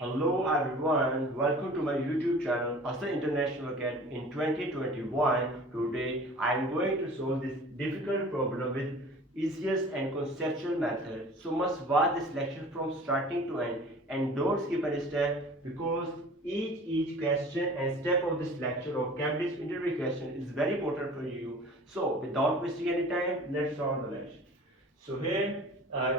Hello everyone, welcome to my YouTube channel Asa International Academy in 2021. Today I am going to solve this difficult problem with easiest and conceptual method. So must watch this lecture from starting to end and don't skip any step because each question and step of this lecture or Cambridge interview question is very important for you. So without wasting any time, let's solve the lecture. So here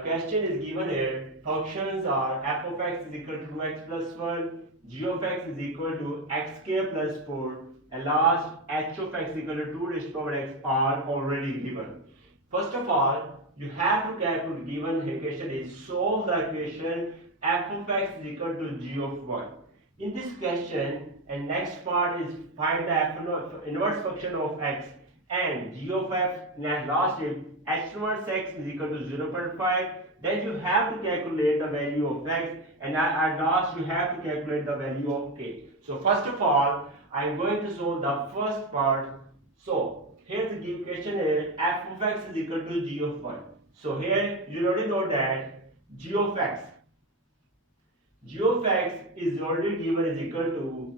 question is given here. Functions are f of x is equal to 2x plus 1, g of x is equal to x square plus 4, and last h of x is equal to 2 raised to power x are already given. First of all, you have to calculate given equation is solve the equation f of x is equal to g of 1. In this question, and next part is find the inverse function of x and g of f, and last step h inverse x is equal to 0.5. Then you have to calculate the value of x, and at last you have to calculate the value of k. So first of all, I am going to solve the first part. So here's the equation is f of x is equal to g of 1. So here you already know that g of x is already given is equal to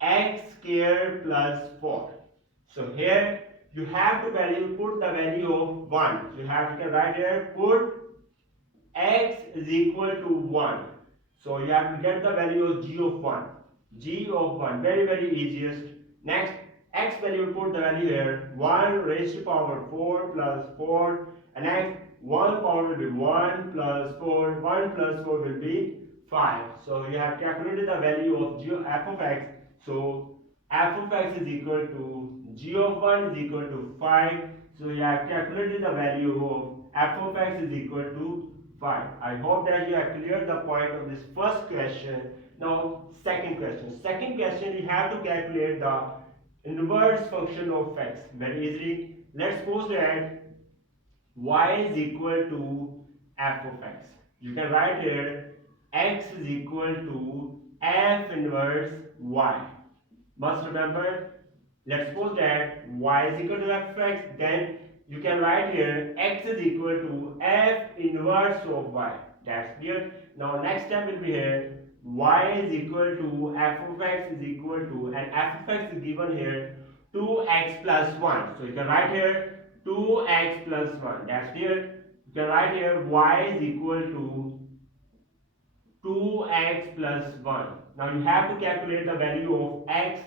x square plus 4. So here you have to put the value of 1. So you have to write here put x is equal to 1. So you have to get the value of g of 1. G of 1, very easiest. Next, x value, put the value here 1 raised to power 4 plus 4, and next 1 power will be 1 plus 4, 1 plus 4 will be 5. So you have calculated the value of f of x. So f of x is equal to g of 1 is equal to 5. So you have calculated the value of f of x is equal to 5. I hope that you have cleared the point of this first question. Now second question. Second question, you have to calculate the inverse function of x. Very easily. Let's suppose that y is equal to f of x. You can write here x is equal to f inverse y. Must remember, let's suppose that y is equal to f of x, then you can write here x is equal to f inverse of y. That's clear. Now next step will be here y is equal to f of x is equal to, and f of x is given here 2x plus 1. So you can write here 2x plus 1. That's clear. You can write here y is equal to 2x plus 1. Now you have to calculate the value of x.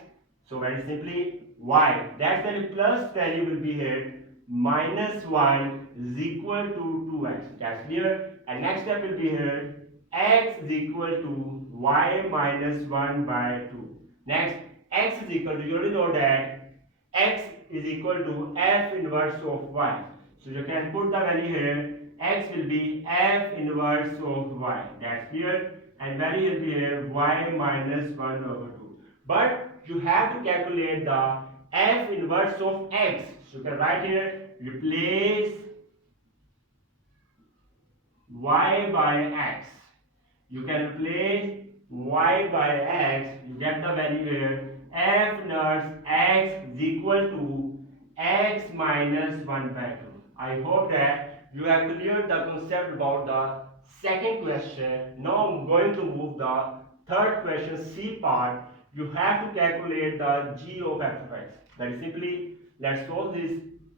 So very simply y, that's the plus value will be here minus 1 is equal to 2x. That's clear. And next step will be here x is equal to y minus 1 by 2. Next, x is equal to, you already know that x is equal to f inverse of y. So you can put the value here, x will be f inverse of y. That's clear. And value will be here y minus 1 over 2. But you have to calculate the f inverse of x. So you can write here, replace y by x. You can replace y by x. You get the value here, f inverse x is equal to x minus 1 by 2. I hope that you have cleared the concept about the second question. Now I'm going to move the third question, C part. You have to calculate the g of f of x. Very simply, let's solve this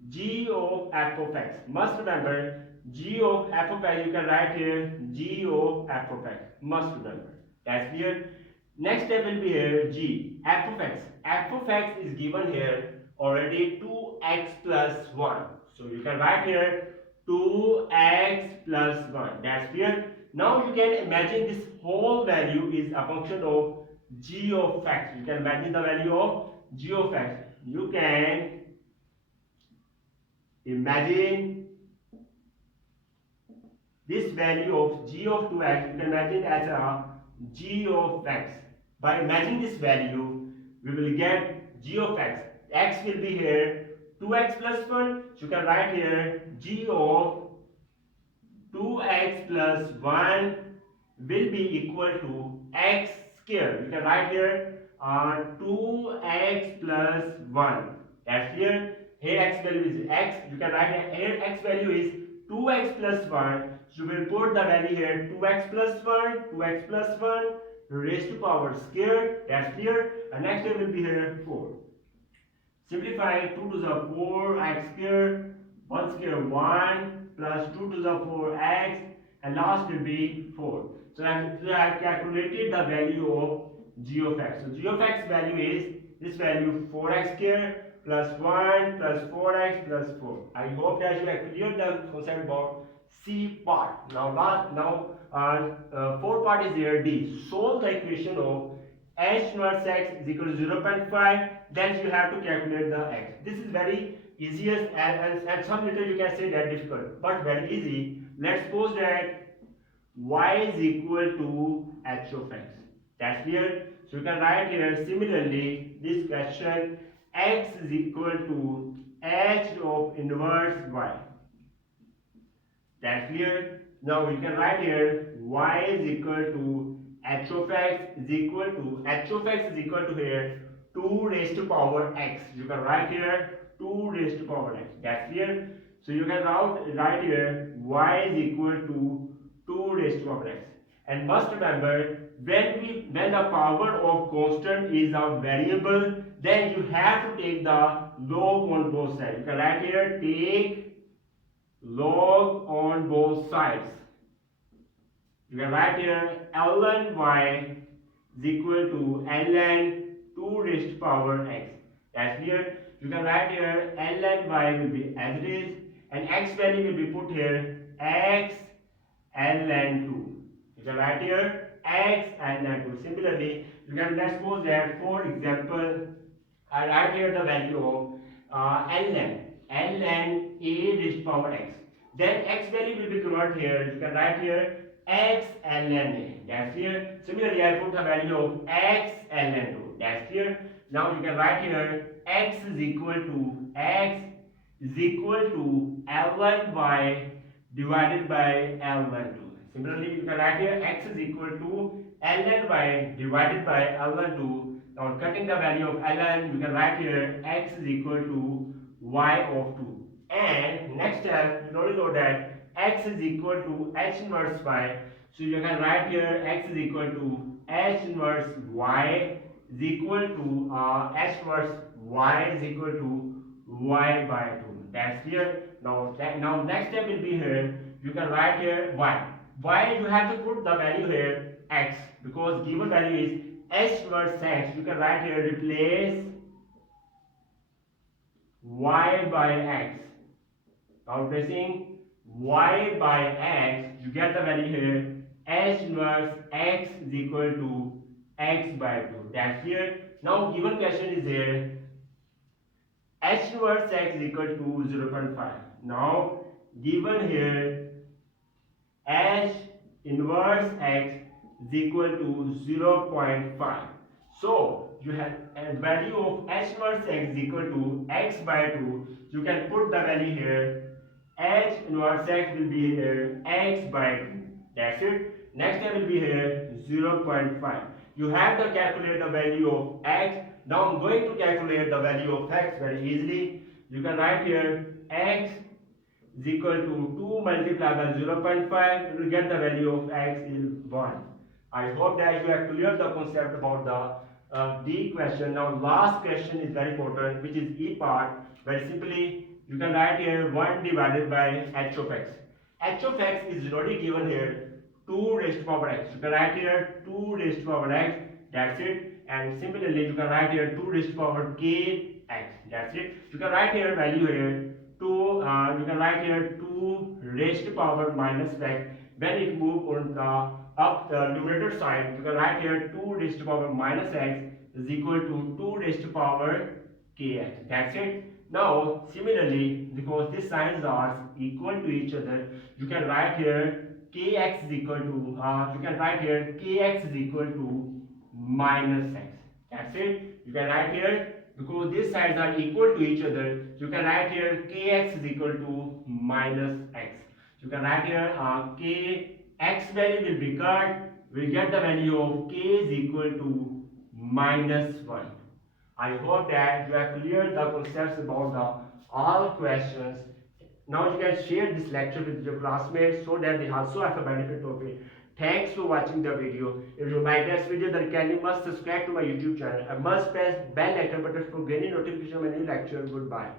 g of f of x. Must remember, g of f of x, you can write here g of f of x. Must remember. That's clear. Next step will be here g, f of x. F of x is given here already 2x plus 1. So you can write here 2x plus 1. That's clear. Now you can imagine this whole value is a function of g of x. You can imagine the value of g of x. You can imagine this value of g of 2x. You can imagine as a g of x. By imagining this value, we will get g of x. X will be here 2x plus 1. So you can write here g of 2x plus 1 will be equal to x square. You can write here 2x plus 1. That's clear. Here x value is x. You can write here x value is 2x plus 1. So we will put the value here 2x plus 1, 2x plus 1. raised to power square, that's clear. And next step will be here 4. Simplify 2 to the 4 x square, 1 square 1 plus 2 to the 4 x, and last will be 4. So I have calculated the value of g of x. So g of x value is this value 4x square plus 1 plus 4x plus 4. I hope that you have cleared the concept about C part. Now fourth part is here D. Solve the equation of h inverse x is equal to 0.5. Then you have to calculate the x. This is very easiest, and some little you can say that difficult, but very easy. Let's suppose that y is equal to h of x. That's clear. So you can write here similarly this question, x is equal to h of inverse y. That's clear. Now we can write here y is equal to h of x is equal to here 2 raised to power x. You can write here 2 raised to power x. That's clear. So you can write here y is equal to 2 raised to power x. And must remember, when the power of constant is a variable, then you have to take the log on both sides. You can write here take log on both sides. You can write here ln y is equal to ln 2 raised to power x. That's clear. You can write here ln y will be as it is, and x value will be put here x ln 2. You can write here x ln 2. Similarly, you can let's suppose that for example, I write here the value of ln a raised to power x. Then x value will be converted here. You can write here x ln a. That's clear. Similarly, I put the value of x ln 2. That's clear. Now you can write here x is equal to ln y divided by ln 2. Similarly, you can write here x is equal to ln y divided by ln 2. Now cutting the value of ln, you can write here x is equal to y of 2. And next step, you already know that x is equal to h inverse y. So you can write here x is equal to h inverse y is equal to h inverse y is equal to y by 2. That's clear. Now next step will be here. You can write here y. Y you have to put the value here x, because given value is h inverse x. You can write here replace y by x. Now replacing y by x, you get the value here h inverse x is equal to x by 2. That's clear. Now given question is here h inverse x is equal to 0.5. Now given here h inverse x is equal to 0.5. So you have a value of h inverse x is equal to x by 2. You can put the value here. H inverse x will be here x by 2. That's it. Next step will be here 0.5. You have to calculate the value of x. Now I'm going to calculate the value of x very easily. You can write here x is equal to 2 multiplied by 0.5. You will get the value of x is 1. I hope that you have cleared the concept about the D question. Now last question is very important, which is E part. Very simply, you can write here 1 divided by h of x. H of x is already given here 2 raised to power x. You can write here 2 raised to power x. That's it. And similarly, you can write here 2 raised to power k x. That's it. You can write here value here 2. You can write here 2 raised to power minus x. When it move on the up the numerator side, you can write here 2 raised to power minus x is equal to 2 raised to power kx. That's it. Now similarly, because these signs are equal to each other, you can write here kx is equal to kx is equal to minus x. That's it. You can write here, because these sides are equal to each other, you can write here kx is equal to minus x. You can write here k x value will be cut. We get the value of k is equal to minus 1. I hope that you have cleared the concepts about the all questions. Now you can share this lecture with your classmates so that they also have a benefit of it. Thanks for watching the video. If you like this video, then can you must subscribe to my YouTube channel. I must press bell icon button for getting notification when new lecture. Goodbye.